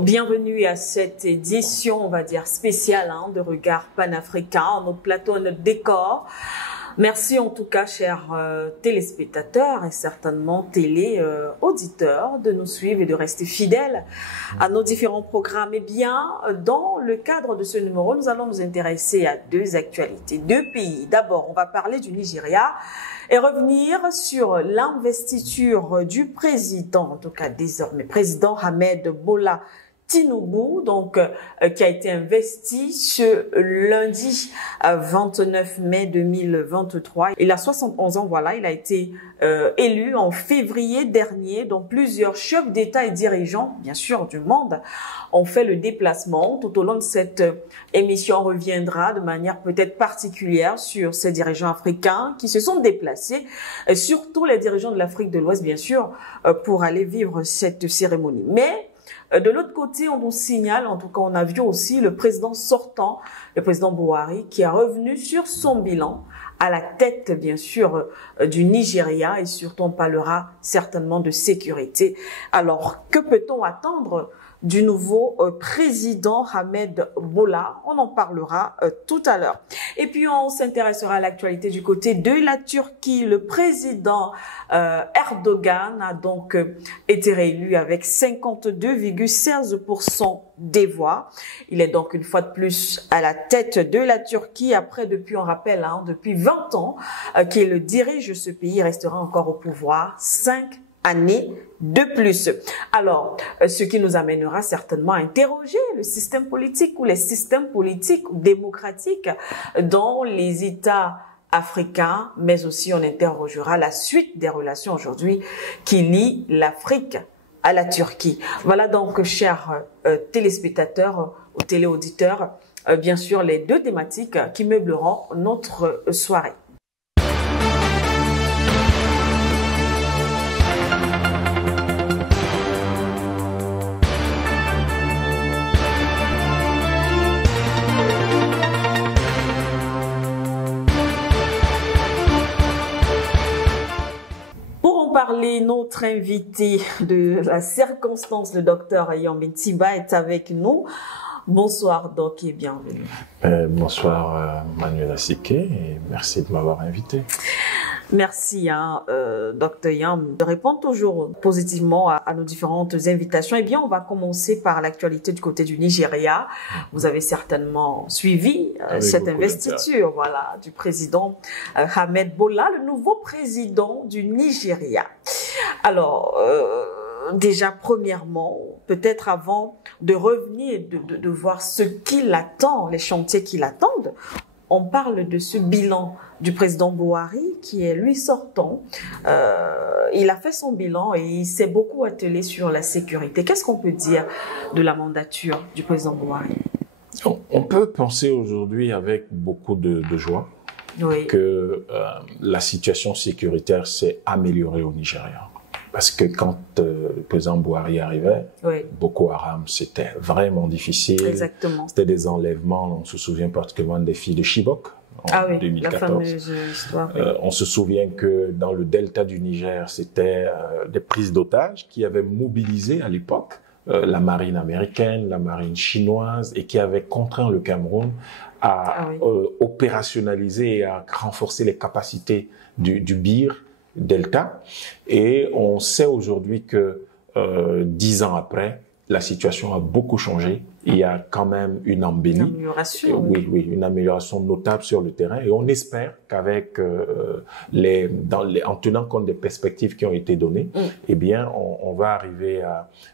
Bienvenue à cette édition, on va dire spéciale, de Regard panafricain, notre plateau, notre décor. Merci en tout cas, chers téléspectateurs et certainement télé-auditeurs, de nous suivre et de rester fidèles à nos différents programmes. Eh bien, dans le cadre de ce numéro, nous allons nous intéresser à deux actualités, deux pays. D'abord, on va parler du Nigeria et revenir sur l'investiture du président, en tout cas désormais président Ahmed Bola Tinubu, donc qui a été investi ce lundi 29 mai 2023. Il a 71 ans, voilà, il a été élu en février dernier, dont plusieurs chefs d'État et dirigeants, bien sûr, du monde, ont fait le déplacement. Tout au long de cette émission, on reviendra de manière peut-être particulière sur ces dirigeants africains qui se sont déplacés, surtout les dirigeants de l'Afrique de l'Ouest, bien sûr, pour aller vivre cette cérémonie. Mais de l'autre côté, on nous signale, en tout cas on a vu aussi le président sortant, le président Buhari, qui est revenu sur son bilan à la tête bien sûr du Nigeria et surtout on parlera certainement de sécurité. Alors que peut-on attendre du nouveau président Ahmed Bola? On en parlera tout à l'heure. Et puis on s'intéressera à l'actualité du côté de la Turquie. Le président Erdogan a donc été réélu avec 52,16% des voix. Il est donc une fois de plus à la tête de la Turquie après, depuis, on rappelle, depuis 20 ans qu'il dirige ce pays. Il restera encore au pouvoir 5 années de plus. Alors, ce qui nous amènera certainement à interroger le système politique ou les systèmes politiques démocratiques dans les États africains, mais aussi on interrogera la suite des relations aujourd'hui qui lient l'Afrique à la Turquie. Voilà donc, chers téléspectateurs ou téléauditeurs, bien sûr les deux thématiques qui meubleront notre soirée. Parler, notre invité de la circonstance, le docteur Yambin Tiba, est avec nous. Bonsoir Doc et bienvenue. Bonsoir Manuela Siké et merci de m'avoir invité. Merci Dr Yam de répondre toujours positivement à nos différentes invitations. Eh bien, on va commencer par l'actualité du côté du Nigeria. Vous avez certainement suivi cette investiture, voilà, du président Ahmed Bola, le nouveau président du Nigeria. Alors, déjà, premièrement, peut-être avant de revenir et de voir ce qui l'attend, les chantiers qui l'attendent, on parle de ce bilan du président Buhari qui est lui sortant. Il a fait son bilan et il s'est beaucoup attelé sur la sécurité. Qu'est-ce qu'on peut dire de la mandature du président Buhari? On peut penser aujourd'hui avec beaucoup de joie que la situation sécuritaire s'est améliorée au Nigeria. Parce que quand le président Buhari arrivait, Boko Haram, c'était vraiment difficile. Exactement. C'était des enlèvements, on se souvient particulièrement des filles de Chibok en 2014. La fameuse histoire. On se souvient que dans le delta du Niger, c'était des prises d'otages qui avaient mobilisé à l'époque la marine américaine, la marine chinoise et qui avaient contraint le Cameroun à opérationnaliser et à renforcer les capacités du BIR Delta. Et on sait aujourd'hui que 10 ans après, la situation a beaucoup changé. Il y a quand même une embellie. Une amélioration. Oui, une amélioration notable sur le terrain. Et on espère qu'avec en tenant compte des perspectives qui ont été données, eh bien, on va arriver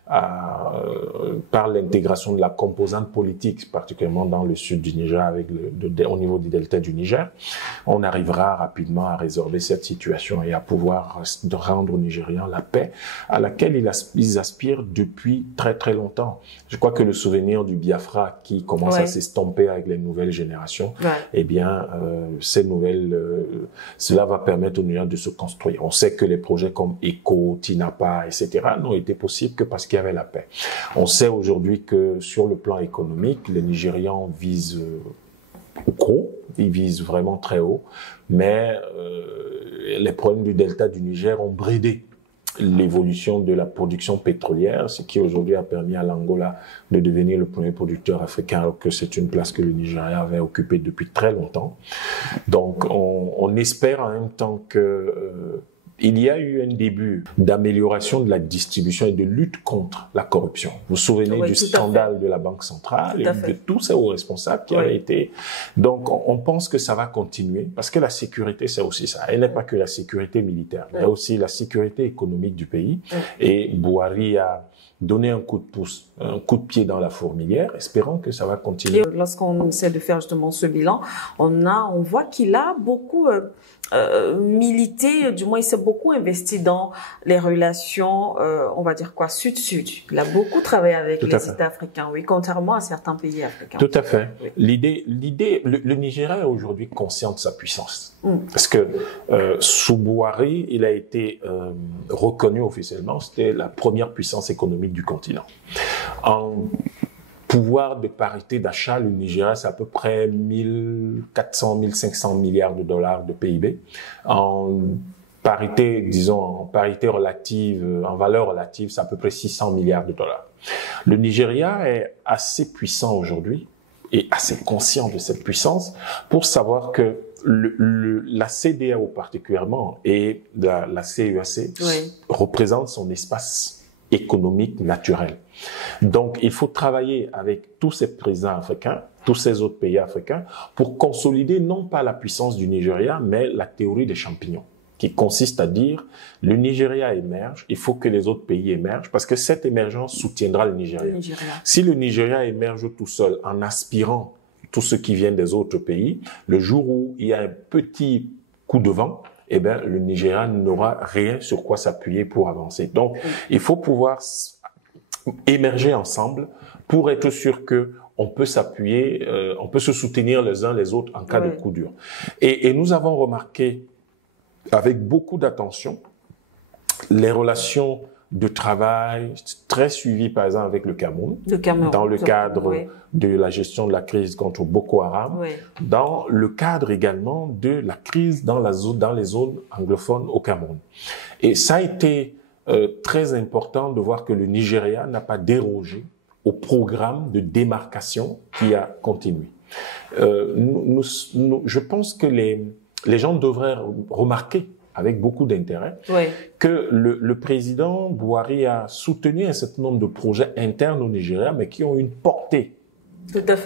par l'intégration de la composante politique, particulièrement dans le sud du Niger, avec au niveau du delta du Niger, on arrivera rapidement à résorber cette situation et à pouvoir rendre aux Nigérians la paix à laquelle ils aspirent depuis très très longtemps. Je crois que le souvenir du Biafra qui commence à s'estomper avec les nouvelles générations, eh bien, cela va permettre aux Nigériens de se construire. On sait que les projets comme ECO, TINAPA, etc. n'ont été possibles que parce qu'il y avait la paix. On sait aujourd'hui que sur le plan économique, les Nigérians visent gros, ils visent vraiment très haut, mais les problèmes du delta du Niger ont bridé l'évolution de la production pétrolière, ce qui aujourd'hui a permis à l'Angola de devenir le premier producteur africain, alors que c'est une place que le Nigeria avait occupée depuis très longtemps. Donc, on espère en même temps que il y a eu un début d'amélioration de la distribution et de lutte contre la corruption. Vous vous souvenez du scandale de la Banque centrale et de tous ces hauts responsables qui avaient été... Donc, on pense que ça va continuer parce que la sécurité, c'est aussi ça. Elle n'est pas que la sécurité militaire, mais aussi la sécurité économique du pays. Et Bouhari a donné un coup de pouce, un coup de pied dans la fourmilière, espérant que ça va continuer. Et lorsqu'on essaie de faire justement ce bilan, on voit qu'il a beaucoup milité, du moins il s'est beaucoup investi dans les relations, on va dire quoi, sud-sud. Il a beaucoup travaillé avec les États africains, oui, contrairement à certains pays africains. Tout à fait. Oui. Le Nigeria est aujourd'hui conscient de sa puissance. Parce que sous Bouhari, il a été reconnu officiellement, c'était la première puissance économique du continent. En pouvoir de parité d'achat, le Nigeria, c'est à peu près 1400, 1500 milliards de dollars de PIB. En parité, disons, en parité relative, en valeur relative, c'est à peu près 600 milliards de dollars. Le Nigeria est assez puissant aujourd'hui et assez conscient de cette puissance pour savoir que la CEDEAO particulièrement et la CEEAC représentent son espace économique naturel. Donc, il faut travailler avec tous ces présidents africains, tous ces autres pays africains, pour consolider non pas la puissance du Nigeria, mais la théorie des champignons, qui consiste à dire le Nigeria émerge, il faut que les autres pays émergent, parce que cette émergence soutiendra le Nigeria. Si le Nigeria émerge tout seul en aspirant tout ce qui vient des autres pays, le jour où il y a un petit coup de vent, eh bien, le Nigeria n'aura rien sur quoi s'appuyer pour avancer. Donc, il faut pouvoir émerger ensemble pour être sûr que on peut s'appuyer, on peut se soutenir les uns les autres en cas de coup dur. Et nous avons remarqué avec beaucoup d'attention les relations de travail très suivies, par exemple, avec le Cameroun, dans le cadre de la gestion de la crise contre Boko Haram, dans le cadre également de la crise dans les zones anglophones au Cameroun. Et ça a été très important de voir que le Nigeria n'a pas dérogé au programme de démarcation qui a continué. Je pense que les gens devraient remarquer avec beaucoup d'intérêt, que le président Bouhari a soutenu un certain nombre de projets internes au Nigeria, mais qui ont une portée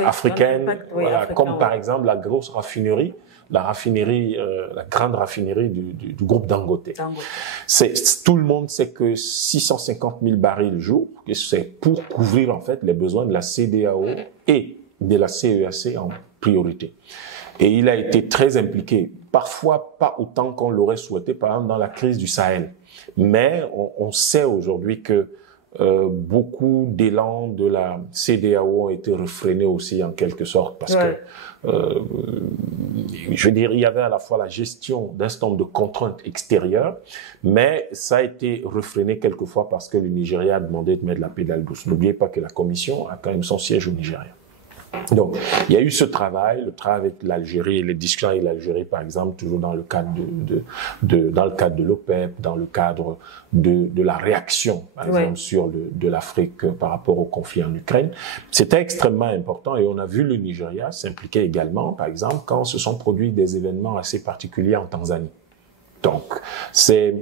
africaine, comme par exemple la grosse raffinerie, la grande raffinerie du groupe Dangote. Tout le monde sait que 650 000 barils jour, c'est pour couvrir en fait les besoins de la CEDEAO et de la CEEAC en priorité. Et il a été très impliqué, parfois pas autant qu'on l'aurait souhaité, par exemple dans la crise du Sahel. Mais on sait aujourd'hui que beaucoup d'élan de la CEDEAO ont été refrénés aussi en quelque sorte, parce que, je veux dire, il y avait à la fois la gestion d'un certain nombre de contraintes extérieures, mais ça a été refréné quelquefois parce que le Nigeria a demandé de mettre la pédale douce. N'oubliez pas que la Commission a quand même son siège au Nigeria. Donc, il y a eu ce travail, le travail avec l'Algérie, les discussions avec l'Algérie, par exemple, toujours dans le cadre dans le cadre de l'OPEP, dans le cadre de la réaction, par exemple, sur de l'Afrique par rapport au conflit en Ukraine. C'était extrêmement important et on a vu le Nigeria s'impliquer également, par exemple, quand se sont produits des événements assez particuliers en Tanzanie. Donc, c'est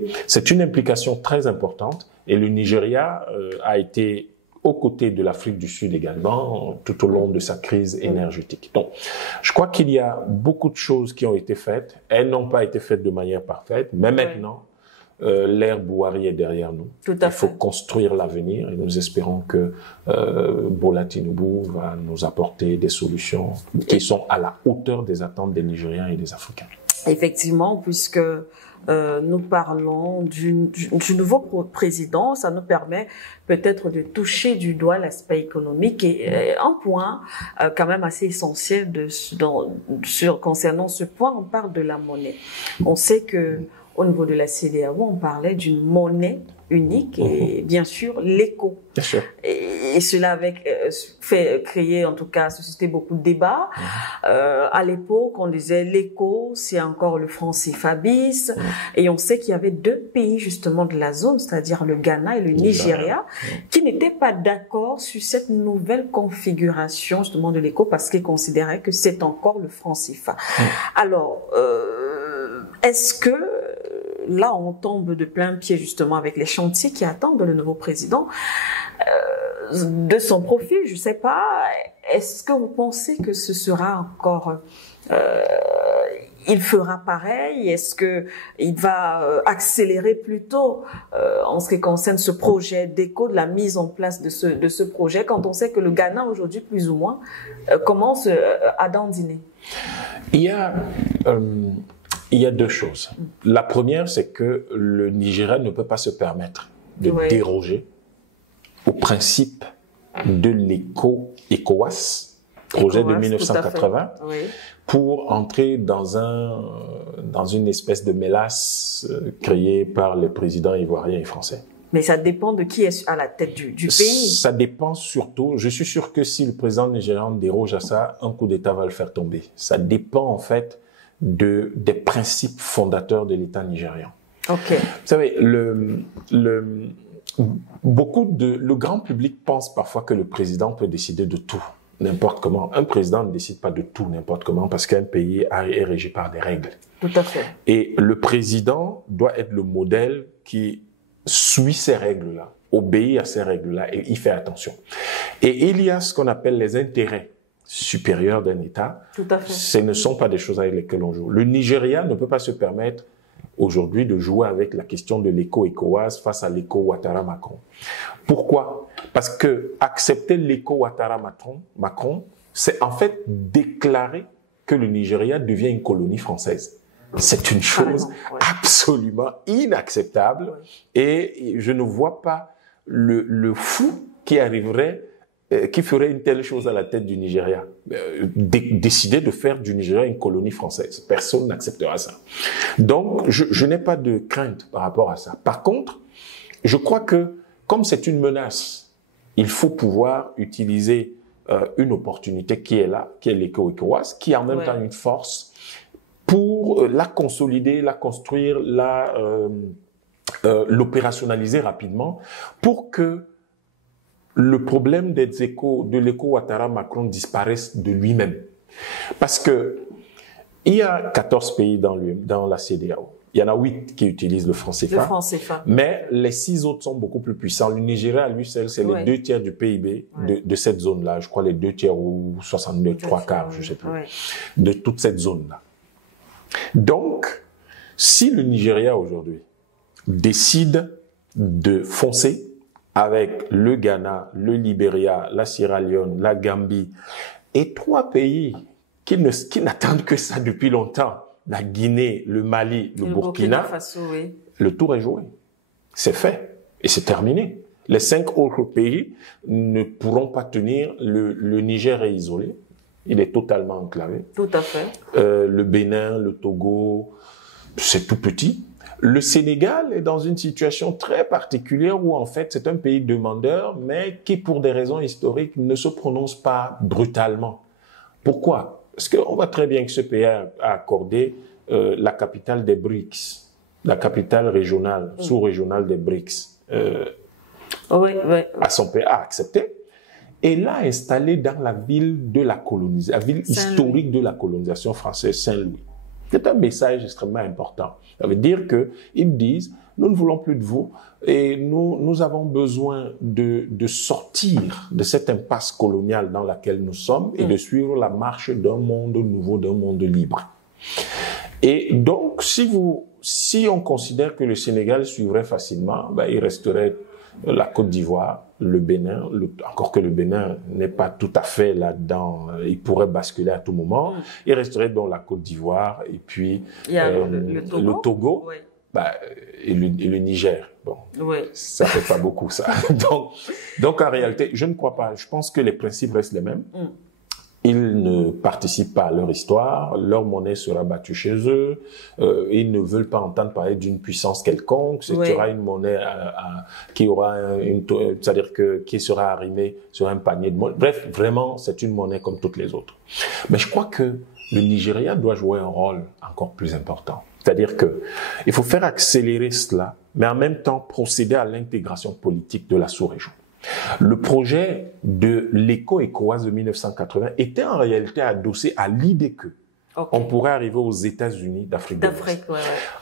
une implication très importante et le Nigeria a été aux côtés de l'Afrique du Sud également, tout au long de sa crise énergétique. Donc, je crois qu'il y a beaucoup de choses qui ont été faites. Elles n'ont pas été faites de manière parfaite, mais maintenant, l'ère Bouhari est derrière nous. Il faut construire l'avenir et nous espérons que Bola Tinubu va nous apporter des solutions qui sont à la hauteur des attentes des Nigériens et des Africains. Effectivement, puisque nous parlons du nouveau président, ça nous permet peut-être de toucher du doigt l'aspect économique et un point quand même assez essentiel concernant ce point, on parle de la monnaie. On sait que au niveau de la CEDEAO, on parlait d'une monnaie unique et bien sûr l'éco. Bien sûr. Et cela avec créé, en tout cas, suscité beaucoup de débats. À l'époque, on disait l'éco, c'est encore le franc CFA bis. Et on sait qu'il y avait 2 pays, justement, de la zone, c'est-à-dire le Ghana et le Nigeria, qui n'étaient pas d'accord sur cette nouvelle configuration, justement, de l'éco, parce qu'ils considéraient que c'est encore le franc CFA. Alors, est-ce que là, on tombe de plein pied justement avec les chantiers qui attendent le nouveau président de son profil, je sais pas. Est-ce que vous pensez que ce sera encore, il fera pareil? Est-ce que il va accélérer plutôt en ce qui concerne ce projet d'éco, de la mise en place de ce projet, quand on sait que le Ghana aujourd'hui, plus ou moins, commence à dandiner? Il y a 2 choses. La première, c'est que le Nigeria ne peut pas se permettre de déroger au principe de l'éco-ECOWAS, projet de 1980, pour entrer dans une espèce de mélasse créée par les présidents ivoiriens et français. Mais ça dépend de qui est à la tête du pays. Ça dépend surtout. Je suis sûr que si le président nigérian déroge à ça, un coup d'État va le faire tomber. Ça dépend en fait des principes fondateurs de l'État nigérian. Ok. Vous savez, le grand public pense parfois que le président peut décider de tout, n'importe comment. Un président ne décide pas de tout, n'importe comment, parce qu'un pays est régi par des règles. Tout à fait. Et le président doit être le modèle qui suit ces règles-là, obéit à ces règles-là et y fait attention. Et il y a ce qu'on appelle les intérêts supérieurs d'un État. Tout à fait. Ce ne sont pas des choses avec lesquelles on joue. Le Nigeria ne peut pas se permettre aujourd'hui de jouer avec la question de l'éco-ECOWAS face à l'éco-Ouattara-Macron. Pourquoi? Parce que accepter l'éco-Ouattara-Macron, c'est en fait déclarer que le Nigeria devient une colonie française. C'est une chose absolument inacceptable et je ne vois pas le fou qui arriverait, qui ferait une telle chose à la tête du Nigeria. Décider de faire du Nigeria une colonie française. Personne n'acceptera ça. Donc, je n'ai pas de crainte par rapport à ça. Par contre, je crois que comme c'est une menace, il faut pouvoir utiliser une opportunité qui est là, qui est l'éco-ECOWAS, qui est en même temps une force pour la consolider, la construire, l'opérationnaliser rapidement pour que le problème de l'éco-Ouattara-Macron disparaisse de lui-même. Parce que il y a 14 pays dans la CEDEAO. Il y en a 8 qui utilisent le franc CFA. Mais les 6 autres sont beaucoup plus puissants. Le Nigeria, à lui seul, c'est les 2 tiers du PIB de cette zone-là. Je crois les 2 tiers ou 62, 3 quarts, je ne sais plus, de toute cette zone-là. Donc, si le Nigeria aujourd'hui décide de foncer avec le Ghana, le Libéria, la Sierra Leone, la Gambie et 3 pays qui n'attendent que ça depuis longtemps, la Guinée, le Mali, le Burkina Faso, le tour est joué. C'est fait et c'est terminé. Les 5 autres pays ne pourront pas tenir. Le Niger est isolé. Il est totalement enclavé. Tout à fait. Le Bénin, le Togo, c'est tout petit. Le Sénégal est dans une situation très particulière où en fait c'est un pays demandeur, mais qui pour des raisons historiques ne se prononce pas brutalement. Pourquoi? Parce qu'on voit très bien que ce pays a accordé la capitale des BRICS, la capitale régionale, sous-régionale des BRICS, à son pays, a accepté. Et l'a installé dans la ville de la colonisation, la ville historique de la colonisation française, Saint-Louis. C'est un message extrêmement important. Ça veut dire qu'ils disent, nous ne voulons plus de vous et nous avons besoin de sortir de cette impasse coloniale dans laquelle nous sommes et de suivre la marche d'un monde nouveau, d'un monde libre. Et donc, si on considère que le Sénégal suivrait facilement, il resterait la Côte d'Ivoire, le Bénin, encore que le Bénin n'est pas tout à fait là-dedans, il pourrait basculer à tout moment. Il resterait dans la Côte d'Ivoire et puis le Togo et le Niger. Bon, ça fait pas beaucoup ça. Donc en réalité, je ne crois pas. Je pense que les principes restent les mêmes. Ils ne participent pas à leur histoire, leur monnaie sera battue chez eux, ils ne veulent pas entendre parler d'une puissance quelconque, ce sera une monnaie qui aura c'est-à-dire qui sera arrimée sur un panier de monnaie. Bref, vraiment, c'est une monnaie comme toutes les autres. Mais je crois que le Nigeria doit jouer un rôle encore plus important. C'est-à-dire que il faut faire accélérer cela, mais en même temps procéder à l'intégration politique de la sous-région. Le projet de l'ECO-ECOWAS de 1980 était en réalité adossé à l'idée que on pourrait arriver aux États-Unis d'Afrique de l'Ouest.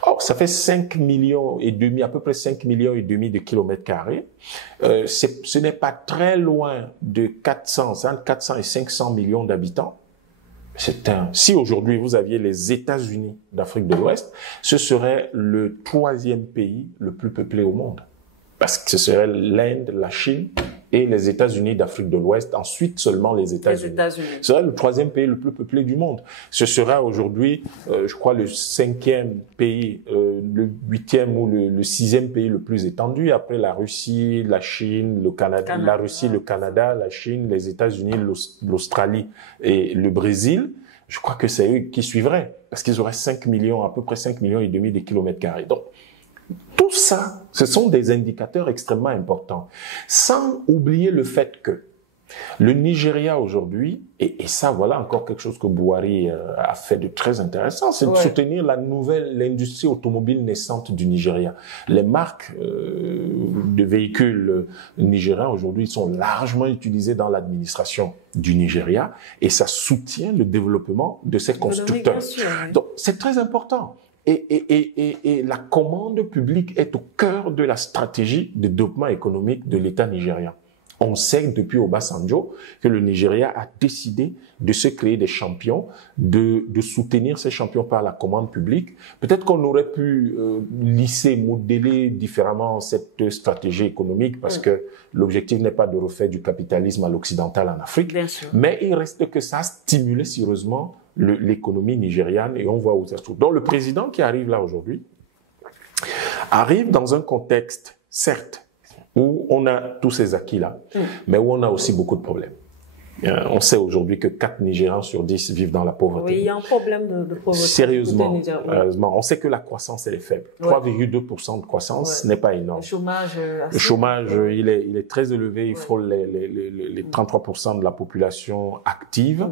Or, ça fait 5 millions et demi, à peu près 5 millions et demi de kilomètres carrés. Ce n'est pas très loin de 400 et 500 millions d'habitants. Si aujourd'hui vous aviez les États-Unis d'Afrique de l'Ouest, ce serait le 3e pays le plus peuplé au monde. Parce que ce serait l'Inde, la Chine et les États-Unis d'Afrique de l'Ouest, ensuite seulement les États-Unis. Ce serait le 3e pays le plus peuplé du monde. Ce sera aujourd'hui, je crois, le 5e pays, le 8e ou le 6e pays le plus étendu, après la Russie, la Chine, le Canada, la Russie, le Canada, la Chine, les États-Unis, l'Australie et le Brésil. Je crois que c'est eux qui suivraient, parce qu'ils auraient 5 millions, à peu près 5 millions et demi de kilomètres carrés. Donc, tout ça, ce sont des indicateurs extrêmement importants. Sans oublier le fait que le Nigeria aujourd'hui, et ça voilà encore quelque chose que Buhari a fait de très intéressant, c'est de soutenir l'industrie automobile naissante du Nigeria. Les marques de véhicules nigériens aujourd'hui sont largement utilisées dans l'administration du Nigeria et ça soutient le développement de ces constructeurs. Donc c'est très important. Et la commande publique est au cœur de la stratégie de développement économique de l'État nigérien. On sait depuis Obasanjo que le Nigeria a décidé de se créer des champions, de soutenir ces champions par la commande publique. Peut-être qu'on aurait pu lisser, modeler différemment cette stratégie économique parce que l'objectif n'est pas de refaire du capitalisme à l'occidental en Afrique. Mais il reste que ça a stimulé sérieusement l'économie nigériane et on voit où ça se trouve. Donc le président qui arrive là aujourd'hui arrive dans un contexte, certes, où on a tous ces acquis-là, mais où on a aussi beaucoup de problèmes. On sait aujourd'hui que 4 Nigérians sur 10 vivent dans la pauvreté. Oui, il y a un problème de pauvreté. Sérieusement, on sait que la croissance, elle est faible. 3,2% de croissance n'est pas énorme. Le chômage, il est très élevé. Il faut les 33% de la population active.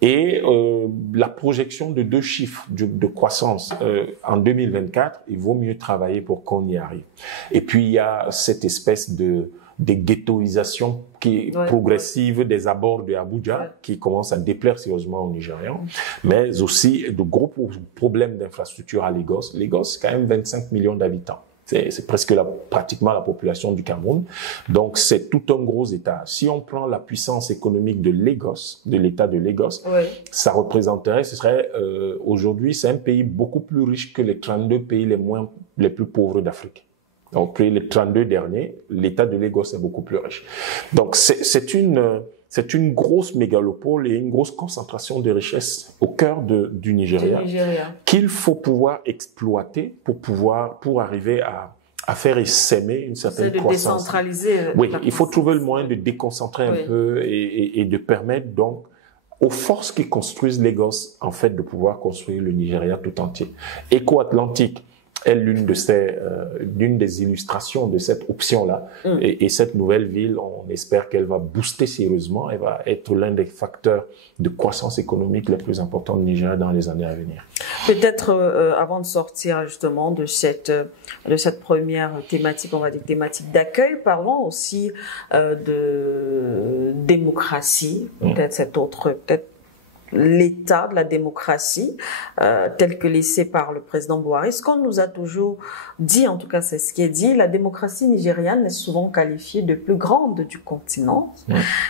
Et la projection de 2 chiffres de croissance en 2024, il vaut mieux travailler pour qu'on y arrive. Et puis, il y a cette espèce de ghettoisation progressive des abords de Abuja qui commence à déplaire sérieusement aux Nigérians, mais aussi de gros problèmes d'infrastructure à Lagos. Lagos, c'est quand même 25 millions d'habitants. C'est presque pratiquement la population du Cameroun. Donc, c'est tout un gros État. Si on prend la puissance économique de Lagos, de l'État de Lagos, ça représenterait, aujourd'hui, c'est un pays beaucoup plus riche que les 32 pays les plus pauvres d'Afrique. Donc, les 32 derniers, l'État de Lagos est beaucoup plus riche. Donc, c'est une grosse mégalopole et une grosse concentration de richesses au cœur du Nigeria qu'il faut pouvoir exploiter pour arriver à faire essaimer une certaine croissance. Décentraliser. Oui, il faut trouver le moyen de déconcentrer un peu et de permettre donc aux forces qui construisent Lagos, en fait, de pouvoir construire le Nigeria tout entier. Éco-Atlantique est l'une des illustrations de cette option-là. Et cette nouvelle ville, on espère qu'elle va booster sérieusement. Elle va être l'un des facteurs de croissance économique les plus importants du Nigeria dans les années à venir. Peut-être avant de sortir justement de cette première thématique, on va dire thématique d'accueil, parlons aussi de démocratie, peut-être l'état de la démocratie tel que laissé par le président Buhari. Ce qu'on nous a toujours dit, en tout cas c'est ce qui est dit, la démocratie nigériane est souvent qualifiée de plus grande du continent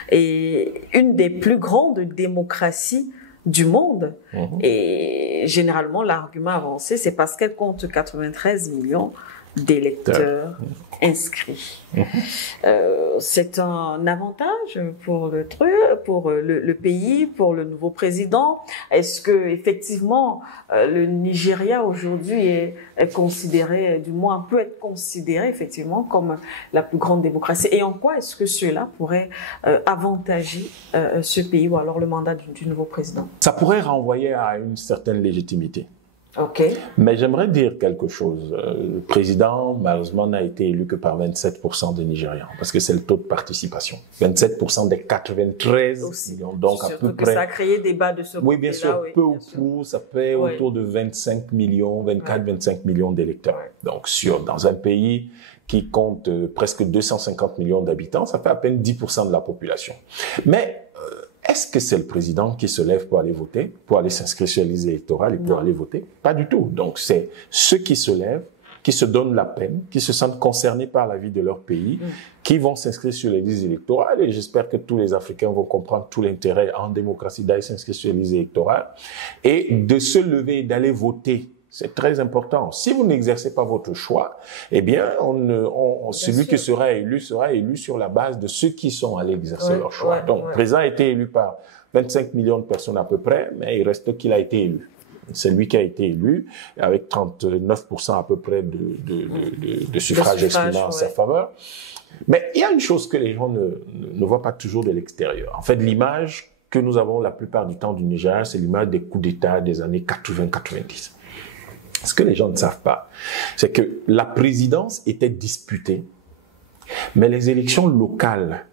et une des plus grandes démocraties du monde. Et généralement l'argument avancé, c'est parce qu'elle compte 93 millions d'électeurs inscrits. C'est un avantage pour le pays, pour le nouveau président. Est-ce que effectivement le Nigeria aujourd'hui est considéré, du moins peut être considéré effectivement comme la plus grande démocratie? Et en quoi est-ce que cela pourrait avantager ce pays ou alors le mandat du nouveau président? Ça pourrait renvoyer à une certaine légitimité. Okay. Mais j'aimerais dire quelque chose. Le président, malheureusement, n'a été élu que par 27% des Nigérians, parce que c'est le taux de participation. 27% des 93 aussi, millions, donc à peu près. Ça a créé débat de ce côté-là. Oui, bien sûr, peu ou prou, ça fait autour de 25 millions, 25 millions d'électeurs. Donc, dans un pays qui compte presque 250 millions d'habitants, ça fait à peine 10% de la population. Mais est-ce que c'est le président qui se lève pour aller voter, pour aller s'inscrire sur les listes électorales et pour aller voter? Pas du tout. Donc, c'est ceux qui se lèvent, qui se donnent la peine, qui se sentent concernés par la vie de leur pays, qui vont s'inscrire sur les listes électorales. Et j'espère que tous les Africains vont comprendre tout l'intérêt en démocratie d'aller s'inscrire sur les listes électorales et de se lever et d'aller voter. C'est très important. Si vous n'exercez pas votre choix, eh bien, celui qui sera élu sur la base de ceux qui sont allés exercer leur choix. Donc, le président a été élu par 25 millions de personnes à peu près, mais il reste qu'il a été élu. C'est lui qui a été élu, avec 39% à peu près de suffrages exprimés en sa faveur. Mais il y a une chose que les gens ne voient pas toujours de l'extérieur. En fait, l'image que nous avons la plupart du temps du Niger, c'est l'image des coups d'État des années 80-90. Ce que les gens ne savent pas, c'est que la présidence était disputée, mais les élections locales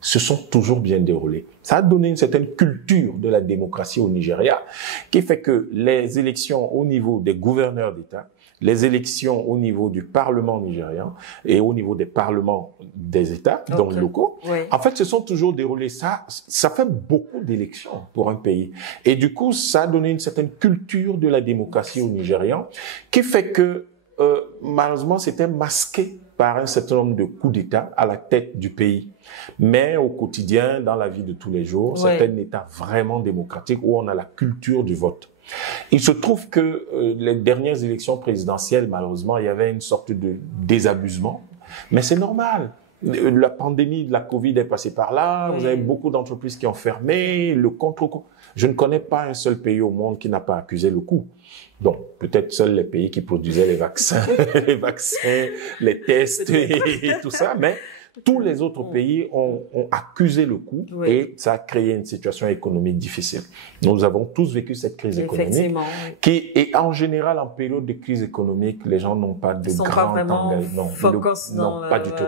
se sont toujours bien déroulées. Ça a donné une certaine culture de la démocratie au Nigeria, qui fait que les élections au niveau des gouverneurs d'État, les élections au niveau du Parlement nigérian et au niveau des parlements des États, donc locaux, en fait, se sont toujours déroulés. Ça fait beaucoup d'élections pour un pays. Et du coup, ça a donné une certaine culture de la démocratie au Nigérian, qui fait que, malheureusement, c'était masqué par un certain nombre de coups d'État à la tête du pays. Mais au quotidien, dans la vie de tous les jours, c'est un État vraiment démocratique où on a la culture du vote. Il se trouve que les dernières élections présidentielles, malheureusement, il y avait une sorte de désabusement. Mais c'est normal. La pandémie de la Covid est passée par là. Vous avez beaucoup d'entreprises qui ont fermé. Le contre-coup. Je ne connais pas un seul pays au monde qui n'a pas accusé le coup. Donc, peut-être seuls les pays qui produisaient les vaccins, les tests et tout ça. Mais tous les autres pays ont accusé le coup et ça a créé une situation économique difficile. Nous avons tous vécu cette crise économique qui est en général en période de crise économique, les gens n'ont pas de grand engagement. Non, pas du tout.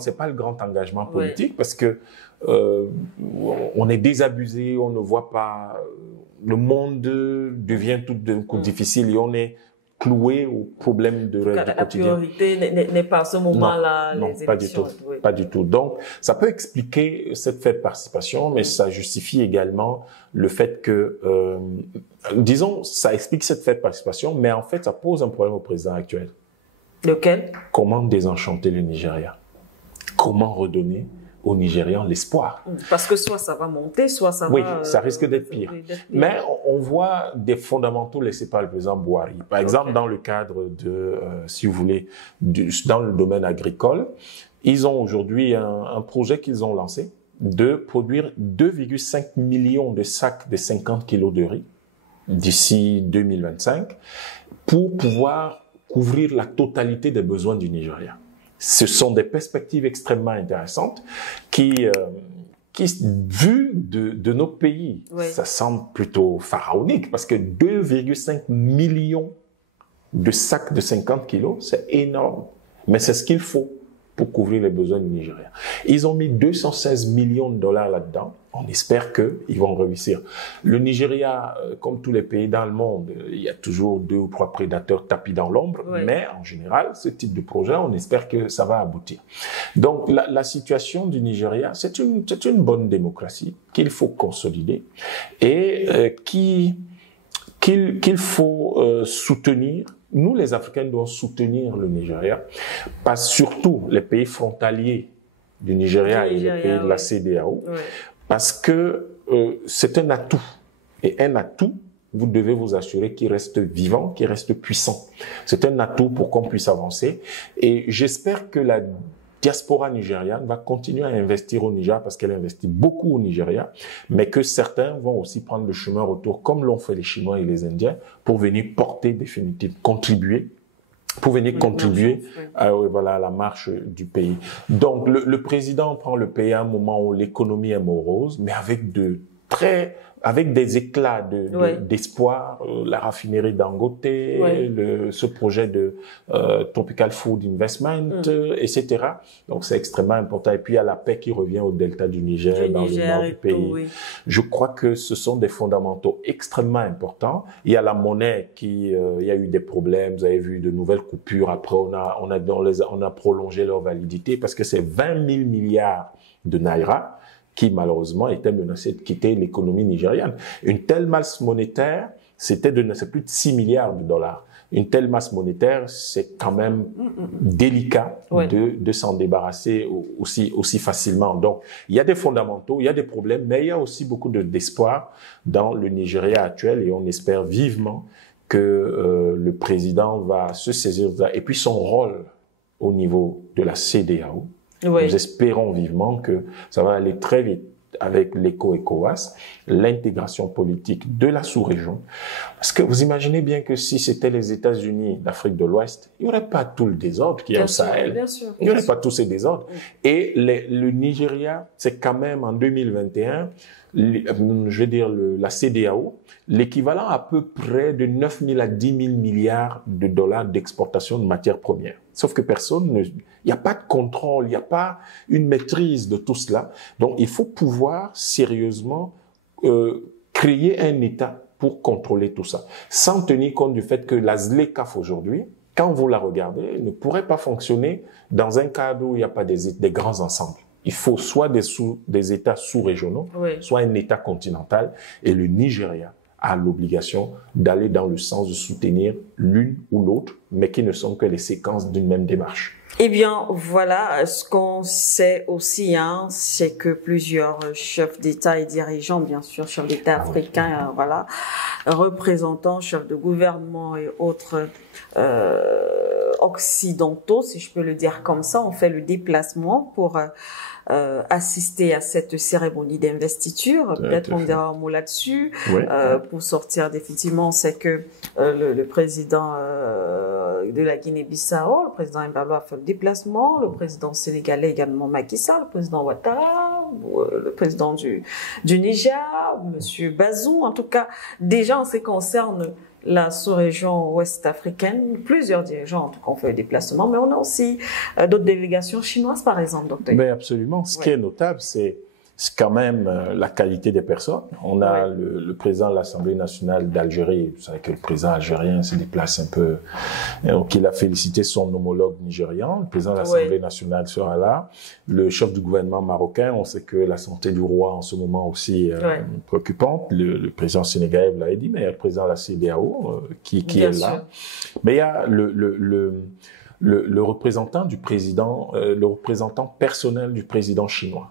C'est pas le grand engagement politique parce que on est désabusé, on ne voit pas, le monde devient tout d'un coup difficile et on est cloué aux problèmes de quotidien. La priorité n'est pas à ce moment-là les élections. Pas du tout, pas du tout. Donc, ça peut expliquer cette faible participation, mais ça justifie également le fait que, disons, ça explique cette faible participation, mais en fait, ça pose un problème au président actuel. Lequel? Comment désenchanter le Nigeria? Comment redonner aux Nigérians l'espoir? Parce que soit ça va monter, soit ça va... Oui, ça risque d'être pire. Mais on voit des fondamentaux laissés par le président Buhari. Par exemple, dans le cadre de, si vous voulez, dans le domaine agricole, ils ont aujourd'hui un projet qu'ils ont lancé de produire 2,5 millions de sacs de 50 kilos de riz d'ici 2025 pour pouvoir couvrir la totalité des besoins du Nigeria. Ce sont des perspectives extrêmement intéressantes qui vu de nos pays, ça semble plutôt pharaonique parce que 2,5 millions de sacs de 50 kilos, c'est énorme. Mais c'est ce qu'il faut pour couvrir les besoins du Nigeria. Ils ont mis 216 millions de dollars là-dedans. On espère qu'ils vont réussir. Le Nigeria, comme tous les pays dans le monde, il y a toujours 2 ou 3 prédateurs tapis dans l'ombre. Mais en général, ce type de projet, on espère que ça va aboutir. Donc, la situation du Nigeria, c'est une bonne démocratie qu'il faut consolider et qu'il faut soutenir. Nous, les Africains, devons soutenir le Nigeria, parce surtout les pays frontaliers du Nigeria et les pays de la CEDEAO, parce que c'est un atout. Et un atout vous devez vous assurer qu'il reste vivant, qu'il reste puissant. C'est un atout pour qu'on puisse avancer. Et j'espère que la diaspora nigériane va continuer à investir au Niger parce qu'elle investit beaucoup au Nigeria, mais que certains vont aussi prendre le chemin retour, comme l'ont fait les Chinois et les Indiens, pour venir porter définitivement, contribuer à la marche du pays. Donc, le président prend le pays à un moment où l'économie est morose, mais avec des éclats d'espoir, la raffinerie Dangote, ce projet de Tropical Food Investment, etc. Donc, c'est extrêmement important. Et puis, il y a la paix qui revient au delta du Niger, dans le nord du pays. Oui. Je crois que ce sont des fondamentaux extrêmement importants. Il y a la monnaie il y a eu des problèmes. Vous avez vu de nouvelles coupures. Après, on a prolongé leur validité parce que c'est 20 000 milliards de naira qui malheureusement était menacé de quitter l'économie nigériane. Une telle masse monétaire, c'est plus de 6 milliards de dollars. Une telle masse monétaire, c'est quand même délicat de s'en débarrasser aussi facilement. Donc, il y a des fondamentaux, il y a des problèmes, mais il y a aussi beaucoup d'espoir dans le Nigeria actuel et on espère vivement que le président va se saisir de ça. Et puis son rôle au niveau de la CEDEAO, nous espérons vivement que ça va aller très vite avec l'ECO-ECOWAS, l'intégration politique de la sous-région. Parce que vous imaginez bien que si c'était les États-Unis d'Afrique de l'Ouest, il n'y aurait pas tout le désordre qu'il y a au Sahel. Bien sûr, il n'y aurait pas tous ces désordres. Et le Nigeria, c'est quand même en 2021, je vais dire la CEDEAO, l'équivalent à peu près de 9 000 à 10 000 milliards de dollars d'exportation de matières premières. Sauf que il n'y a pas de contrôle, il n'y a pas une maîtrise de tout cela. Donc, il faut pouvoir sérieusement créer un État pour contrôler tout ça, sans tenir compte du fait que la ZLECAf aujourd'hui, quand vous la regardez, ne pourrait pas fonctionner dans un cadre où il n'y a pas des grands ensembles. Il faut soit des États sous-régionaux, soit un État continental, et le Nigeria a l'obligation d'aller dans le sens de soutenir l'une ou l'autre, mais qui ne sont que les séquences d'une même démarche. Eh bien, voilà, ce qu'on sait aussi, c'est que plusieurs chefs d'État et dirigeants, bien sûr, chefs d'État africains, représentants, chefs de gouvernement et autres occidentaux, si je peux le dire comme ça, ont fait le déplacement pour assister à cette cérémonie d'investiture. Peut-être on dira un mot là-dessus. Pour sortir définitivement, c'est que le président de la Guinée-Bissau, le président Embalo a fait le déplacement, le président sénégalais également Macky Sall, le président Ouattara, le président du Niger, monsieur Bazoum. En tout cas, déjà en ce qui concerne la sous-région ouest-africaine, plusieurs dirigeants en tout cas ont fait le déplacement, mais on a aussi d'autres délégations chinoises, par exemple, docteur. Ben absolument. Ce qui est notable, c'est quand même la qualité des personnes. On a le président de l'Assemblée nationale d'Algérie. Vous savez que le président algérien se déplace un peu. Donc, il a félicité son homologue nigérian. Le président de l'Assemblée nationale sera là. Le chef du gouvernement marocain, on sait que la santé du roi en ce moment aussi préoccupante. Le président sénégalais, vous l'avez dit, mais il y a le président de la CEDEAO qui est là. Mais il y a le représentant du président, le représentant personnel du président chinois.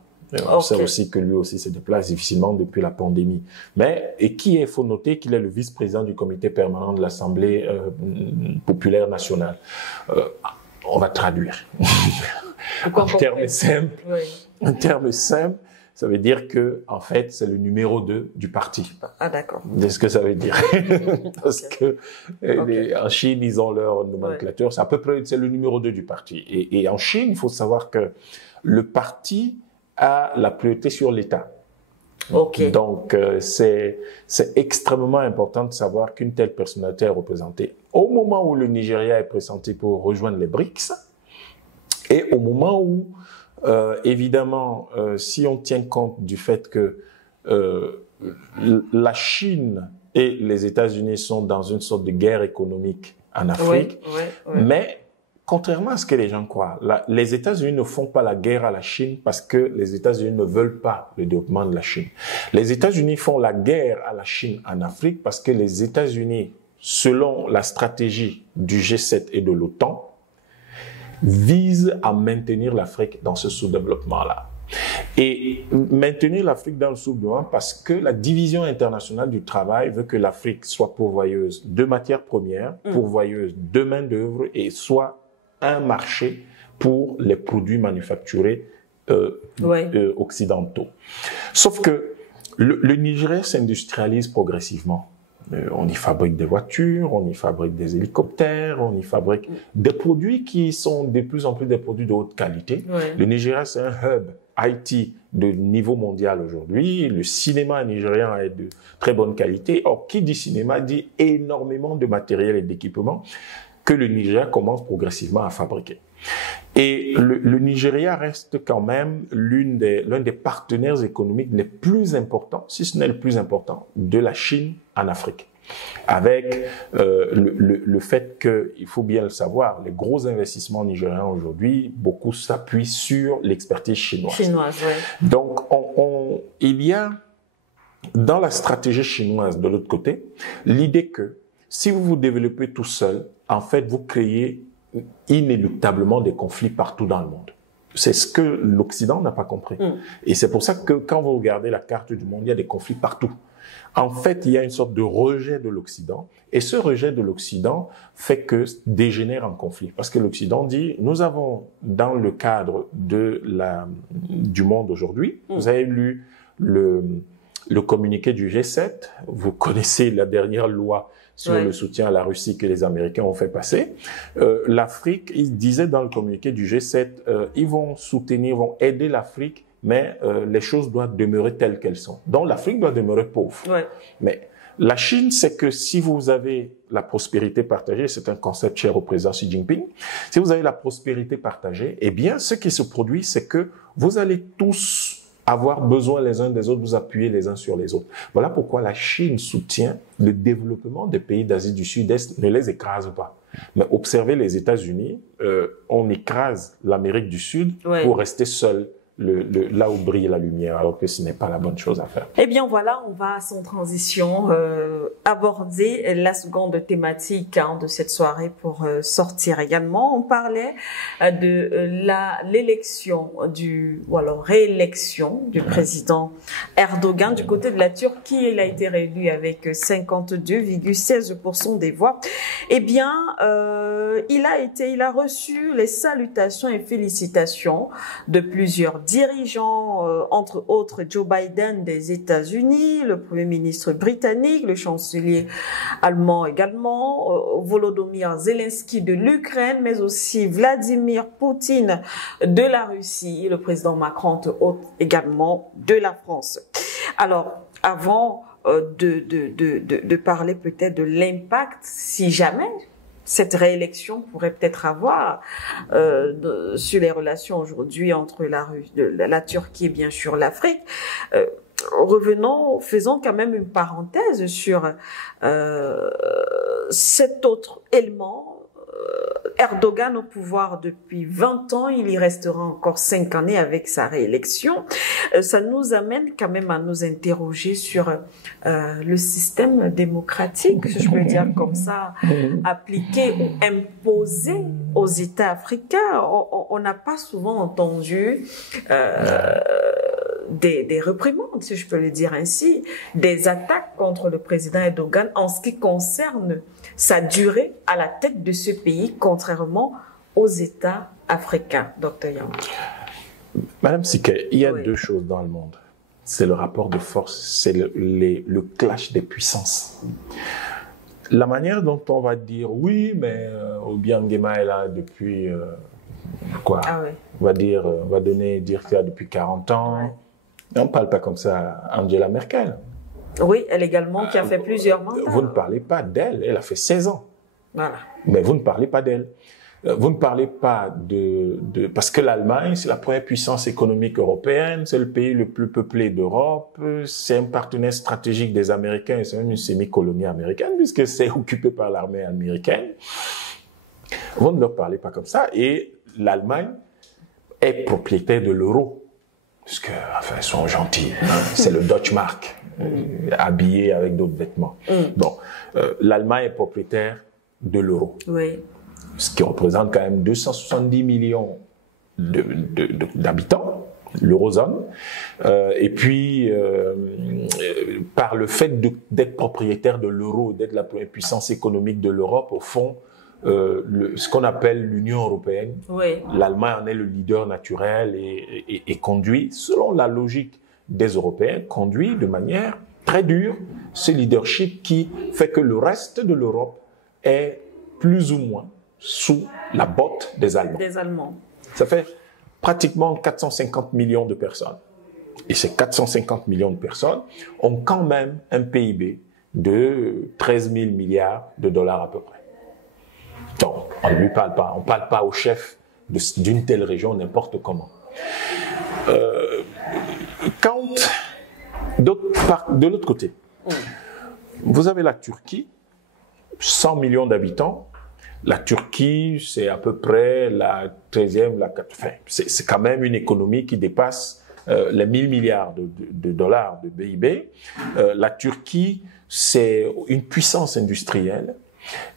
On sait aussi que lui aussi se déplace difficilement depuis la pandémie. Il faut noter qu'il est le vice-président du comité permanent de l'Assemblée populaire nationale. On va traduire. En termes simples, ça veut dire que, en fait, c'est le numéro 2 du parti. Ah, d'accord. C'est ce que ça veut dire. Parce que en Chine, ils ont leur nomenclature. C'est à peu près, c'est le numéro 2 du parti. Et en Chine, il faut savoir que le parti a la priorité sur l'État. Donc, c'est extrêmement important de savoir qu'une telle personnalité est représentée au moment où le Nigeria est pressenti pour rejoindre les BRICS et au moment où, évidemment, si on tient compte du fait que la Chine et les États-Unis sont dans une sorte de guerre économique en Afrique, mais contrairement à ce que les gens croient, les États-Unis ne font pas la guerre à la Chine parce que les États-Unis ne veulent pas le développement de la Chine. Les États-Unis font la guerre à la Chine en Afrique parce que les États-Unis, selon la stratégie du G7 et de l'OTAN, visent à maintenir l'Afrique dans ce sous-développement-là. Et maintenir l'Afrique dans le sous-bois parce que la division internationale du travail veut que l'Afrique soit pourvoyeuse de matières premières, pourvoyeuse de main-d'œuvre et soit un marché pour les produits manufacturés occidentaux. Sauf que le Nigeria s'industrialise progressivement. On y fabrique des voitures, on y fabrique des hélicoptères, on y fabrique des produits qui sont de plus en plus des produits de haute qualité. Le Nigeria, c'est un hub IT de niveau mondial aujourd'hui. Le cinéma nigérien est de très bonne qualité. Or, qui dit cinéma dit énormément de matériel et d'équipement que le Nigeria commence progressivement à fabriquer. Et le Nigeria reste quand même l'un des partenaires économiques les plus importants, si ce n'est le plus important, de la Chine en Afrique. Avec le fait que, il faut bien le savoir, les gros investissements nigériens aujourd'hui, beaucoup s'appuient sur l'expertise chinoise. Donc, il y a dans la stratégie chinoise de l'autre côté, l'idée que si vous vous développez tout seul, en fait, vous créez inéluctablement des conflits partout dans le monde. C'est ce que l'Occident n'a pas compris. Et c'est pour ça que quand vous regardez la carte du monde, il y a des conflits partout. En fait, il y a une sorte de rejet de l'Occident. Et ce rejet de l'Occident fait que dégénère en conflit. Parce que l'Occident dit, nous avons, dans le cadre du monde aujourd'hui, vous avez lu le communiqué du G7, vous connaissez la dernière loi sur le soutien à la Russie que les Américains ont fait passer. L'Afrique, ils disaient dans le communiqué du G7, ils vont aider l'Afrique, mais les choses doivent demeurer telles qu'elles sont. Donc l'Afrique doit demeurer pauvre. Mais la Chine, c'est que si vous avez la prospérité partagée, c'est un concept cher au président Xi Jinping, si vous avez la prospérité partagée, eh bien, ce qui se produit, c'est que vous allez tous avoir besoin les uns des autres, vous appuyer les uns sur les autres. Voilà pourquoi la Chine soutient le développement des pays d'Asie du Sud-Est, ne les écrase pas. Mais observez les États-Unis, on écrase l'Amérique du Sud pour rester seul. Là où brille la lumière, alors que ce n'est pas la bonne chose à faire. Eh bien voilà, on va sans transition aborder la seconde thématique de cette soirée pour sortir également. On parlait de l'élection réélection du président Erdogan du côté de la Turquie. Il a été réélu avec 52,16% des voix. Eh bien, il a reçu les salutations et félicitations de plusieurs dirigeants, entre autres Joe Biden des États-Unis, le Premier ministre britannique, le chancelier allemand également, Volodymyr Zelensky de l'Ukraine, mais aussi Vladimir Poutine de la Russie, le président Macron également de la France. Alors, avant de parler peut-être de l'impact, si jamais cette réélection pourrait peut-être avoir sur les relations aujourd'hui entre la Turquie et bien sûr l'Afrique. Faisons quand même une parenthèse sur cet autre élément. Erdogan au pouvoir depuis 20 ans, il y restera encore 5 années avec sa réélection. Ça nous amène quand même à nous interroger sur le système démocratique, si je peux dire comme ça, appliqué ou imposé aux États africains. On n'a pas souvent entendu des réprimandes, si je peux le dire ainsi, des attaques contre le président Erdogan en ce qui concerne sa durée à la tête de ce pays, contrairement aux États africains. Dr Yang. Madame Siké, il y a deux choses dans le monde. C'est le rapport de force, c'est le clash des puissances. La manière dont on va dire oui, mais Obiangema est là depuis on va dire qu'il y a depuis 40 ans. On ne parle pas comme ça à Angela Merkel. Oui, elle également qui a fait plusieurs mandats. Vous ne parlez pas d'elle, elle a fait 16 ans. Voilà. Mais vous ne parlez pas d'elle. Vous ne parlez pas parce que l'Allemagne, c'est la première puissance économique européenne, c'est le pays le plus peuplé d'Europe, c'est un partenaire stratégique des Américains et c'est même une semi-colonie américaine puisque c'est occupé par l'armée américaine. Vous ne leur parlez pas comme ça et l'Allemagne est propriétaire de l'euro. Parce que, enfin, ils sont gentils. Hein. C'est le Deutschmark, habillé avec d'autres vêtements. Bon, l'Allemagne est propriétaire de l'euro. Oui. Ce qui représente quand même 270 millions d'habitants. l'eurozone, et puis par le fait d'être propriétaire de l'euro, d'être la première puissance économique de l'Europe, au fond, ce qu'on appelle l'Union européenne, oui. L'Allemagne en est le leader naturel et conduit, selon la logique des Européens, conduit de manière très dure ce leadership qui fait que le reste de l'Europe est plus ou moins sous la botte des Allemands. Ça fait pratiquement 450 millions de personnes. Et ces 450 millions de personnes ont quand même un PIB de 13 000 milliards de dollars à peu près. Donc, on ne lui parle pas. On ne parle pas au chef d'une telle région n'importe comment. Quand, de l'autre côté, vous avez la Turquie, 100 millions d'habitants. La Turquie, c'est à peu près la 13e, c'est quand même une économie qui dépasse les 1000 milliards de dollars de PIB. La Turquie, c'est une puissance industrielle.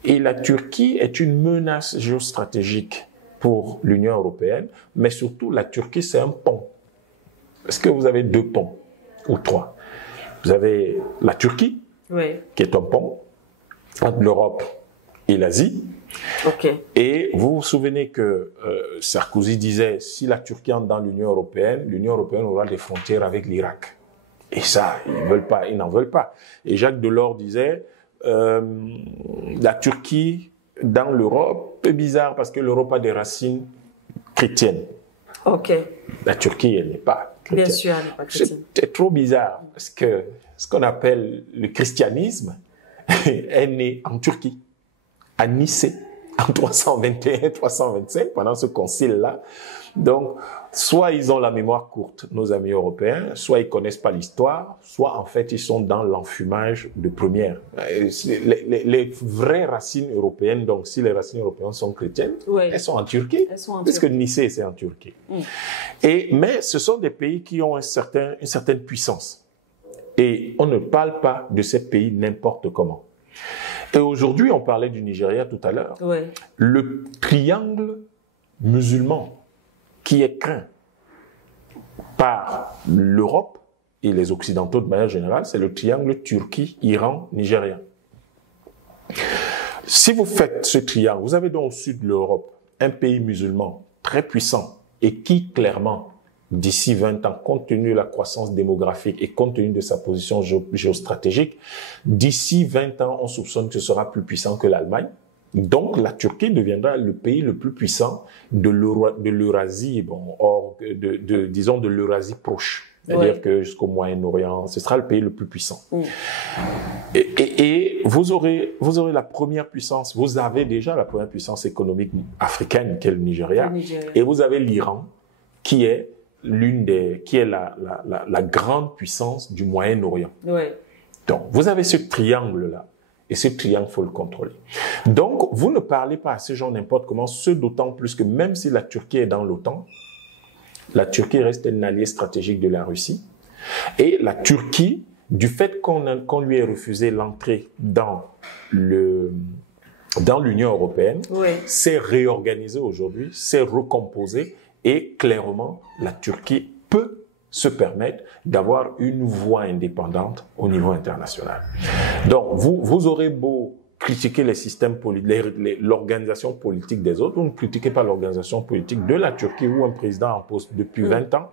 Et la Turquie est une menace géostratégique pour l'Union européenne, mais surtout la Turquie, c'est un pont. Est-ce que vous avez 2 ponts ou 3? Vous avez la Turquie, oui. Qui est un pont entre l'Europe et l'Asie. Okay. Et vous vous souvenez que Sarkozy disait, si la Turquie entre dans l'Union européenne aura des frontières avec l'Irak. Et ça, ils n'en veulent pas. Et Jacques Delors disait, la Turquie dans l'Europe, c'est bizarre parce que l'Europe a des racines chrétiennes. Okay. La Turquie, elle n'est pas chrétienne. Bien sûr, elle n'est pas chrétienne. C'est trop bizarre parce que ce qu'on appelle le christianisme est né en Turquie, à Nicée, en 321-325, pendant ce concile-là. Donc, soit ils ont la mémoire courte, nos amis européens, soit ils connaissent pas l'histoire, soit en fait ils sont dans l'enfumage de première. Les vraies racines européennes, donc si les racines européennes sont chrétiennes, oui. Elles sont en Turquie, puisque Nicée c'est en Turquie. Mais ce sont des pays qui ont une certaine puissance. Et on ne parle pas de ces pays n'importe comment. Et aujourd'hui, on parlait du Nigeria tout à l'heure. Oui. Le triangle musulman qui est craint par l'Europe et les Occidentaux de manière générale, c'est le triangle Turquie, Iran, Nigeria. Si vous faites ce triangle, vous avez donc au sud de l'Europe un pays musulman très puissant et qui, clairement, d'ici 20 ans, compte tenu de la croissance démographique et compte tenu de sa position géostratégique, d'ici 20 ans, on soupçonne que ce sera plus puissant que l'Allemagne. Donc, la Turquie deviendra le pays le plus puissant de l'Eurasie, disons de l'Eurasie proche. C'est-à-dire que jusqu'au Moyen-Orient, ce sera le pays le plus puissant. Et vous aurez la première puissance, vous avez déjà la première puissance économique africaine, qui est le Nigeria. Et vous avez l'Iran, qui est la grande puissance du Moyen-Orient. Donc, vous avez ce triangle-là. Et ce triangle, il faut le contrôler. Donc, vous ne parlez pas à ces gens n'importe comment, ce d'autant plus que même si la Turquie est dans l'OTAN, la Turquie reste un allié stratégique de la Russie. Et la Turquie, du fait qu'on lui ait refusé l'entrée dans l'Union européenne, s'est réorganisée aujourd'hui, s'est recomposée, et clairement, la Turquie peut se permettre d'avoir une voix indépendante au niveau international. Donc, vous aurez beau critiquer les systèmes politiques, l'organisation politique des autres, vous ne critiquez pas l'organisation politique de la Turquie où un président en poste depuis 20 ans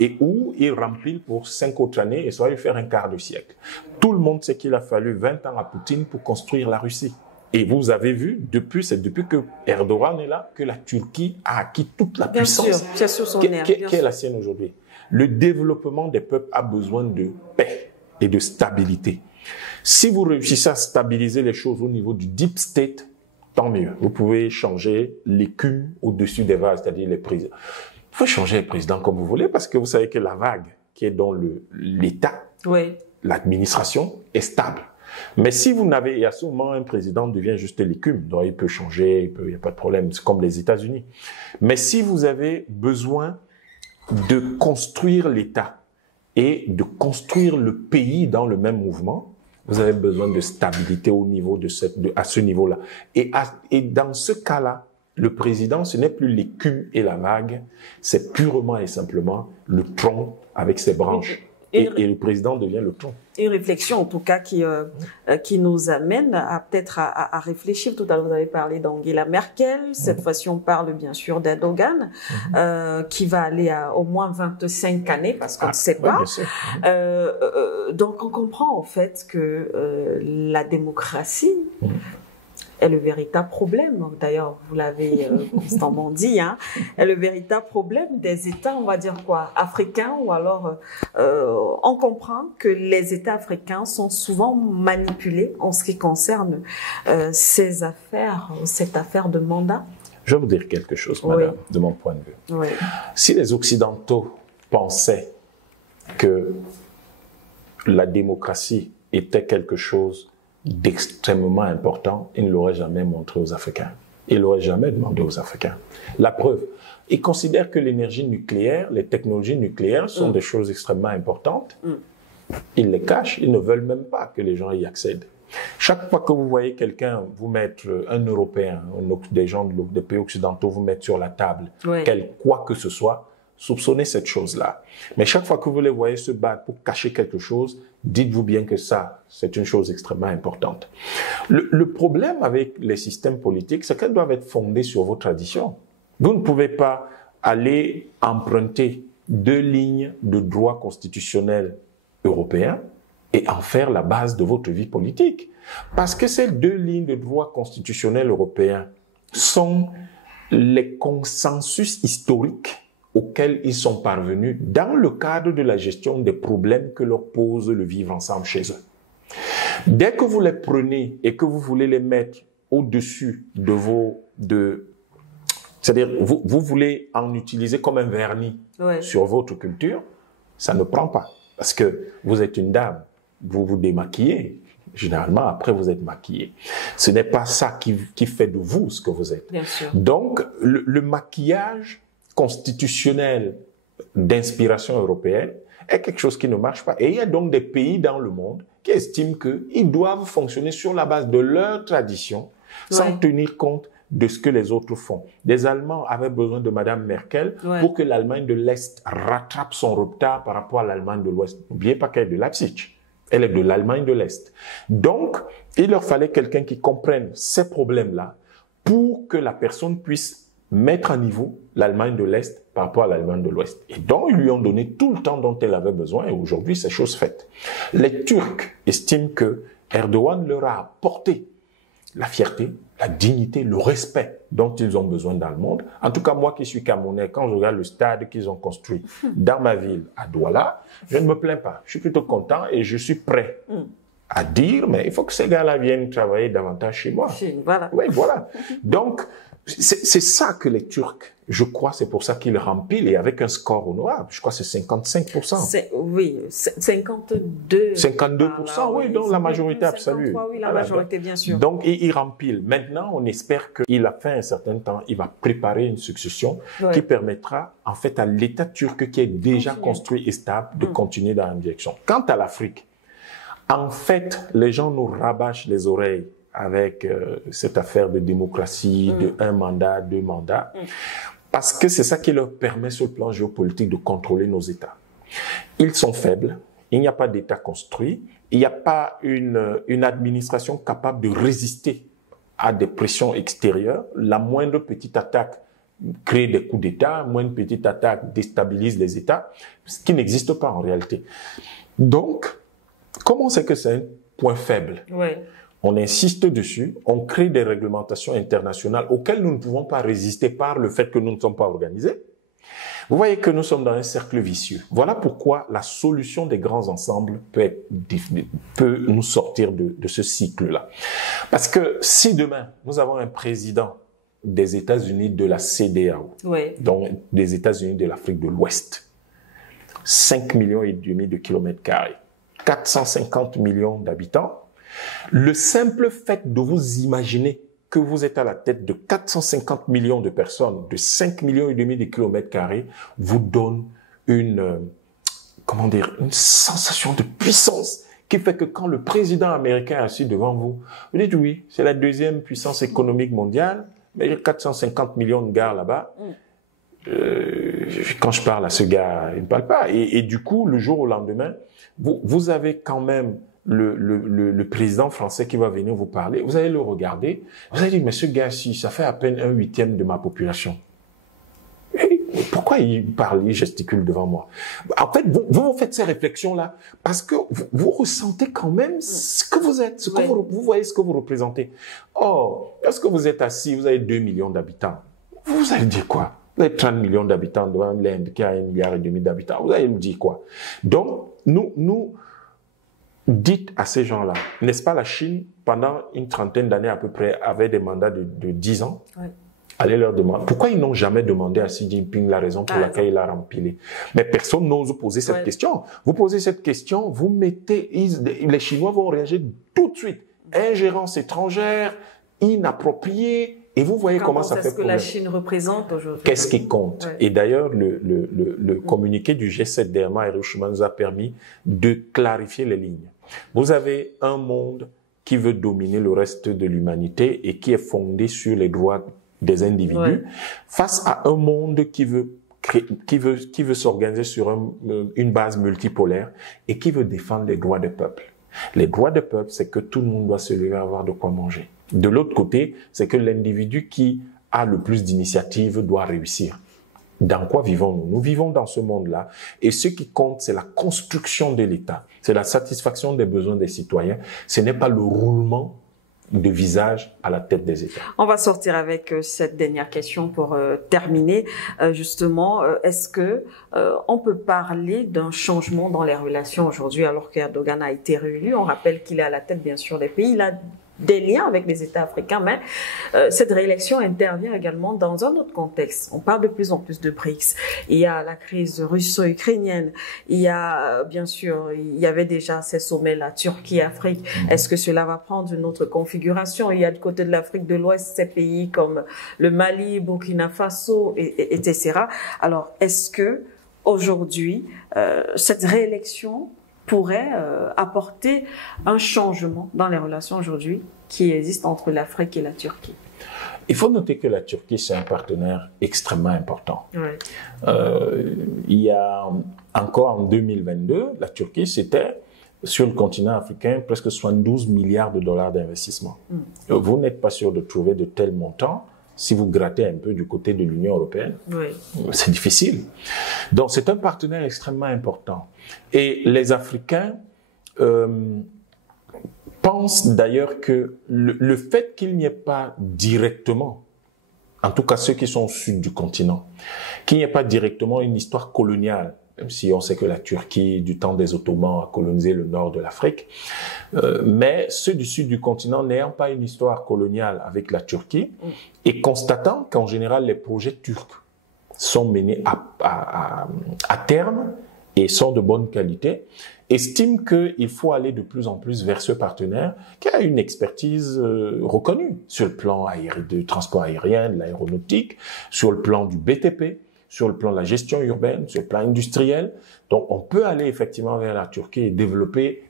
et où il remplit pour 5 autres années et ça va lui faire un quart de siècle. Tout le monde sait qu'il a fallu 20 ans à Poutine pour construire la Russie. Et vous avez vu, depuis que Erdogan est là, que la Turquie a acquis toute la puissance qui est la sienne aujourd'hui. Le développement des peuples a besoin de paix et de stabilité. Si vous réussissez à stabiliser les choses au niveau du deep state, tant mieux. Vous pouvez changer l'écume au-dessus des vagues, c'est-à-dire les présidents. Vous pouvez changer les présidents comme vous voulez parce que vous savez que la vague qui est dans l'État, l'administration est stable. Mais si vous n'avez, et à ce moment, un président devient juste l'écume, donc il peut changer, il n'y a pas de problème, c'est comme les États-Unis. Mais si vous avez besoin de construire l'État et de construire le pays dans le même mouvement, vous avez besoin de stabilité au niveau à ce niveau-là. Et dans ce cas-là, le président, ce n'est plus l'écume et la vague, c'est purement et simplement le tronc avec ses branches. Et le président devient le tronc. Une réflexion, en tout cas, qui nous amène peut-être à réfléchir. Tout à l'heure, vous avez parlé d'Angela Merkel. Cette fois-ci, on parle bien sûr d'Erdogan, qui va aller à au moins 25 années, parce qu'on ne sait pas. Donc, on comprend en fait que la démocratie est le véritable problème. D'ailleurs, vous l'avez constamment dit, est le véritable problème des États, on va dire quoi, africains, ou alors on comprend que les États africains sont souvent manipulés en ce qui concerne cette affaire de mandat. Je vais vous dire quelque chose, madame, de mon point de vue. Oui. Si les Occidentaux pensaient que la démocratie était quelque chose d'extrêmement important, il ne l'aurait jamais montré aux Africains. Il ne l'aurait jamais demandé aux Africains. La preuve, ils considèrent que l'énergie nucléaire, les technologies nucléaires sont des choses extrêmement importantes. Ils les cachent, ils ne veulent même pas que les gens y accèdent. Chaque fois que vous voyez quelqu'un vous mettre, un Européen, des gens des pays occidentaux vous mettre sur la table, quoi que ce soit, soupçonnez cette chose-là. Mais chaque fois que vous les voyez se battre pour cacher quelque chose, dites-vous bien que ça, c'est une chose extrêmement importante. Le problème avec les systèmes politiques, c'est qu'elles doivent être fondées sur vos traditions. Vous ne pouvez pas aller emprunter 2 lignes de droit constitutionnel européen et en faire la base de votre vie politique. Parce que ces 2 lignes de droit constitutionnel européen sont les consensus historiques auxquels ils sont parvenus dans le cadre de la gestion des problèmes que leur pose le vivre ensemble chez eux. Dès que vous les prenez et que vous voulez les mettre au-dessus c'est-à-dire vous voulez en utiliser comme un vernis sur votre culture, ça ne prend pas. Parce que vous êtes une dame, vous vous démaquillez. Généralement, après, vous êtes maquillé. Ce n'est pas ça qui fait de vous ce que vous êtes. Bien sûr. Donc, le maquillage constitutionnel d'inspiration européenne est quelque chose qui ne marche pas. Et il y a donc des pays dans le monde qui estiment qu'ils doivent fonctionner sur la base de leur tradition, sans tenir compte de ce que les autres font. Les Allemands avaient besoin de Madame Merkel pour que l'Allemagne de l'Est rattrape son retard par rapport à l'Allemagne de l'Ouest. N'oubliez pas qu'elle est de Leipzig. Elle est de l'Allemagne de l'Est. Donc, il leur fallait quelqu'un qui comprenne ces problèmes-là pour que la personne puisse mettre à niveau l'Allemagne de l'Est par rapport à l'Allemagne de l'Ouest. Et donc, ils lui ont donné tout le temps dont elle avait besoin et aujourd'hui, c'est chose faite. Les Turcs estiment que Erdogan leur a apporté la fierté, la dignité, le respect dont ils ont besoin dans le monde. En tout cas, moi qui suis Camerounais, quand je regarde le stade qu'ils ont construit dans ma ville, à Douala, je ne me plains pas. Je suis plutôt content et je suis prêt à dire, mais il faut que ces gars-là viennent travailler davantage chez moi. Voilà. Oui, voilà. Donc, c'est ça que les Turcs, je crois, c'est pour ça qu'ils remplissent et avec un score honorable. Je crois que c'est 55%. Oui, 52. 52%, oui, donc la majorité absolue. 53, oui, la majorité, bien sûr. Donc, il remplit. Maintenant, on espère qu'il a fait un certain temps, il va préparer une succession qui permettra, en fait, à l'État turc qui est déjà construit et stable de continuer dans la même direction. Quant à l'Afrique, en fait, les gens nous rabâchent les oreilles avec cette affaire de démocratie, de 1 mandat, 2 mandats, parce que c'est ça qui leur permet sur le plan géopolitique de contrôler nos États. Ils sont faibles, il n'y a pas d'État construit, il n'y a pas une administration capable de résister à des pressions extérieures. La moindre petite attaque crée des coups d'État, moindre petite attaque déstabilise les États, ce qui n'existe pas en réalité. Donc, comment on sait que c'est un point faible? On insiste dessus, on crée des réglementations internationales auxquelles nous ne pouvons pas résister par le fait que nous ne sommes pas organisés. Vous voyez que nous sommes dans un cercle vicieux. Voilà pourquoi la solution des grands ensembles peut nous sortir de ce cycle-là. Parce que si demain, nous avons un président des États-Unis de la CEDEAO, donc des États-Unis de l'Afrique de l'Ouest, 5,5 millions de kilomètres carrés, 450 millions d'habitants, le simple fait de vous imaginer que vous êtes à la tête de 450 millions de personnes, de 5,5 millions de kilomètres carrés, vous donne une sensation de puissance qui fait que quand le président américain est assis devant vous, vous dites oui, c'est la 2e puissance économique mondiale, mais il y a 450 millions de gars là-bas. Quand je parle à ce gars, il ne parle pas. Et du coup, le jour au lendemain, vous avez quand même le président français qui va venir vous parler. Vous allez le regarder. Vous allez dire, mais ce gars-ci, ça fait à peine 1/8 de ma population. Pourquoi il parle, il gesticule devant moi? En fait, vous faites ces réflexions-là parce que vous ressentez quand même ce que vous êtes, vous voyez ce que vous représentez. Or, lorsque vous êtes assis, vous avez 2 millions d'habitants. Vous allez dire quoi? Vous avez 30 millions d'habitants devant l'Inde qui a 1,5 milliard d'habitants. Vous allez nous dire quoi? Donc, nous dites à ces gens-là, n'est-ce pas, la Chine, pendant une trentaine d'années à peu près, avait des mandats de 10 ans. Ouais. Allez leur demander. Pourquoi ils n'ont jamais demandé à Xi Jinping la raison pour laquelle il a rempilé? Mais personne n'ose poser cette question. Vous posez cette question, vous mettez, les Chinois vont réagir tout de suite. Ingérence étrangère, inappropriée, et vous voyez comment ça fait problème. Qu'est-ce que la Chine représente aujourd'hui? Qu'est-ce qui compte? Et d'ailleurs, le communiqué du G7 dernièrement à Hiroshima nous a permis de clarifier les lignes. Vous avez un monde qui veut dominer le reste de l'humanité et qui est fondé sur les droits des individus, face à un monde qui veut s'organiser sur une base multipolaire et qui veut défendre les droits des peuples. Les droits des peuples, c'est que tout le monde doit se lever à avoir de quoi manger. De l'autre côté, c'est que l'individu qui a le plus d'initiative doit réussir. Dans quoi vivons-nous? Nous vivons dans ce monde-là et ce qui compte, c'est la construction de l'État. C'est la satisfaction des besoins des citoyens. Ce n'est pas le roulement de visage à la tête des États. On va sortir avec cette dernière question pour terminer. Justement, est-ce que on peut parler d'un changement dans les relations aujourd'hui alors qu'Erdogan a été réélu? On rappelle qu'il est à la tête, bien sûr, des pays. Il a des liens avec les États africains, mais cette réélection intervient également dans un autre contexte. On parle de plus en plus de BRICS. Il y a la crise russo-ukrainienne. Il y a, bien sûr, il y avait déjà ces sommets-là, Turquie-Afrique. Est-ce que cela va prendre une autre configuration? Il y a du côté de l'Afrique de l'Ouest ces pays comme le Mali, Burkina Faso, etc. Alors, est-ce que aujourd'hui, cette réélection pourrait apporter un changement dans les relations aujourd'hui qui existent entre l'Afrique et la Turquie? Il faut noter que la Turquie, c'est un partenaire extrêmement important. Ouais. Il y a encore en 2022, la Turquie, c'était sur le continent africain presque 72 milliards de dollars d'investissement. Vous n'êtes pas sûr de trouver de tels montants si vous grattez un peu du côté de l'Union européenne. Oui. C'est difficile. Donc, c'est un partenaire extrêmement important. Et les Africains pensent d'ailleurs que le fait qu'il n'y ait pas directement, en tout cas ceux qui sont au sud du continent, qu'il n'y ait pas directement une histoire coloniale, même si on sait que la Turquie, du temps des Ottomans, a colonisé le nord de l'Afrique, mais ceux du sud du continent n'ayant pas une histoire coloniale avec la Turquie, et constatant qu'en général les projets turcs sont menés à terme et sont de bonne qualité, estiment qu'il faut aller de plus en plus vers ce partenaire qui a une expertise reconnue sur le plan du transport aérien, de l'aéronautique, sur le plan du BTP, sur le plan de la gestion urbaine, sur le plan industriel. Donc, on peut aller effectivement vers la Turquie et développer,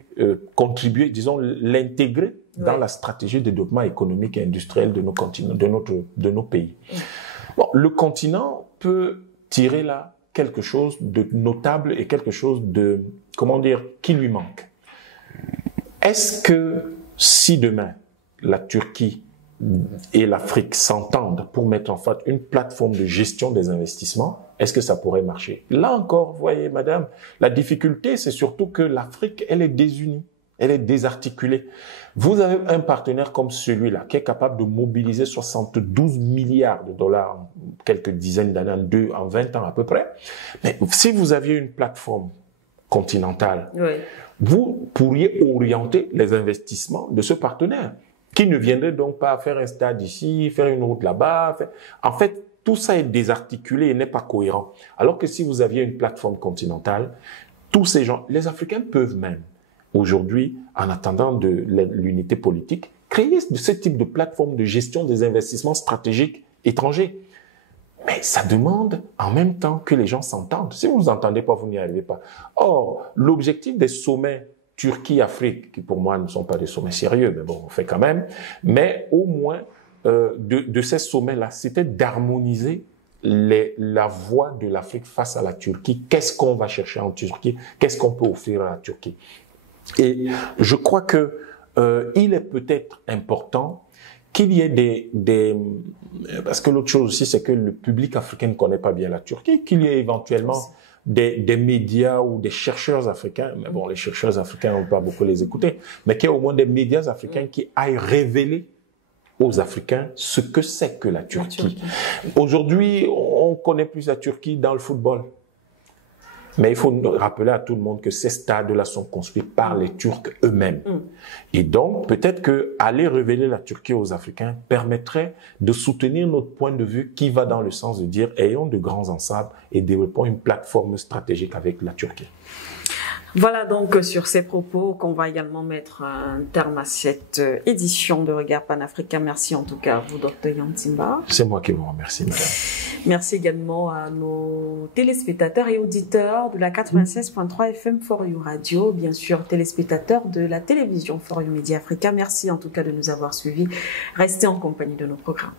contribuer, disons, l'intégrer dans la stratégie de développement économique et industriel de nos continents, de nos pays. Bon, le continent peut tirer là quelque chose de notable et quelque chose de, comment dire, qui lui manque. Est-ce que si demain la Turquie et l'Afrique s'entendent pour mettre en fait une plateforme de gestion des investissements, est-ce que ça pourrait marcher? Là encore, vous voyez, madame, la difficulté, c'est surtout que l'Afrique, elle est désunie, elle est désarticulée. Vous avez un partenaire comme celui-là qui est capable de mobiliser 72 milliards de dollars en quelques dizaines d'années, en 20 ans à peu près. Mais si vous aviez une plateforme continentale, vous pourriez orienter les investissements de ce partenaire, qui ne viendrait donc pas faire un stade ici, faire une route là-bas. En fait, tout ça est désarticulé et n'est pas cohérent. Alors que si vous aviez une plateforme continentale, tous ces gens, les Africains peuvent même, aujourd'hui, en attendant de l'unité politique, créer ce type de plateforme de gestion des investissements stratégiques étrangers. Mais ça demande en même temps que les gens s'entendent. Si vous ne vous entendez pas, vous n'y arrivez pas. Or, l'objectif des sommets Turquie-Afrique, qui pour moi ne sont pas des sommets sérieux, mais bon, on fait quand même, mais au moins de ces sommets-là, c'était d'harmoniser la voix de l'Afrique face à la Turquie. Qu'est-ce qu'on va chercher en Turquie? Qu'est-ce qu'on peut offrir à la Turquie? Et je crois que il est peut-être important qu'il y ait parce que l'autre chose aussi, c'est que le public africain ne connaît pas bien la Turquie, qu'il y ait éventuellement des médias ou des chercheurs africains, mais bon, les chercheurs africains, on ne peut pas beaucoup les écouter, mais qu'il y ait au moins des médias africains qui aillent révéler aux Africains ce que c'est que la Turquie. Aujourd'hui, on connaît plus la Turquie dans le football. Mais il faut rappeler à tout le monde que ces stades-là sont construits par les Turcs eux-mêmes. Et donc, peut-être que aller révéler la Turquie aux Africains permettrait de soutenir notre point de vue qui va dans le sens de dire ayons de grands ensembles et développons une plateforme stratégique avec la Turquie. Voilà donc sur ces propos qu'on va également mettre un terme à cette édition de Regard Panafricain. Merci en tout cas à vous, Dr Yan Timba. C'est moi qui vous remercie, madame. Merci également à nos téléspectateurs et auditeurs de la 96.3 FM For You Radio, bien sûr téléspectateurs de la télévision For You Média Africa. Merci en tout cas de nous avoir suivis. Restez en compagnie de nos programmes.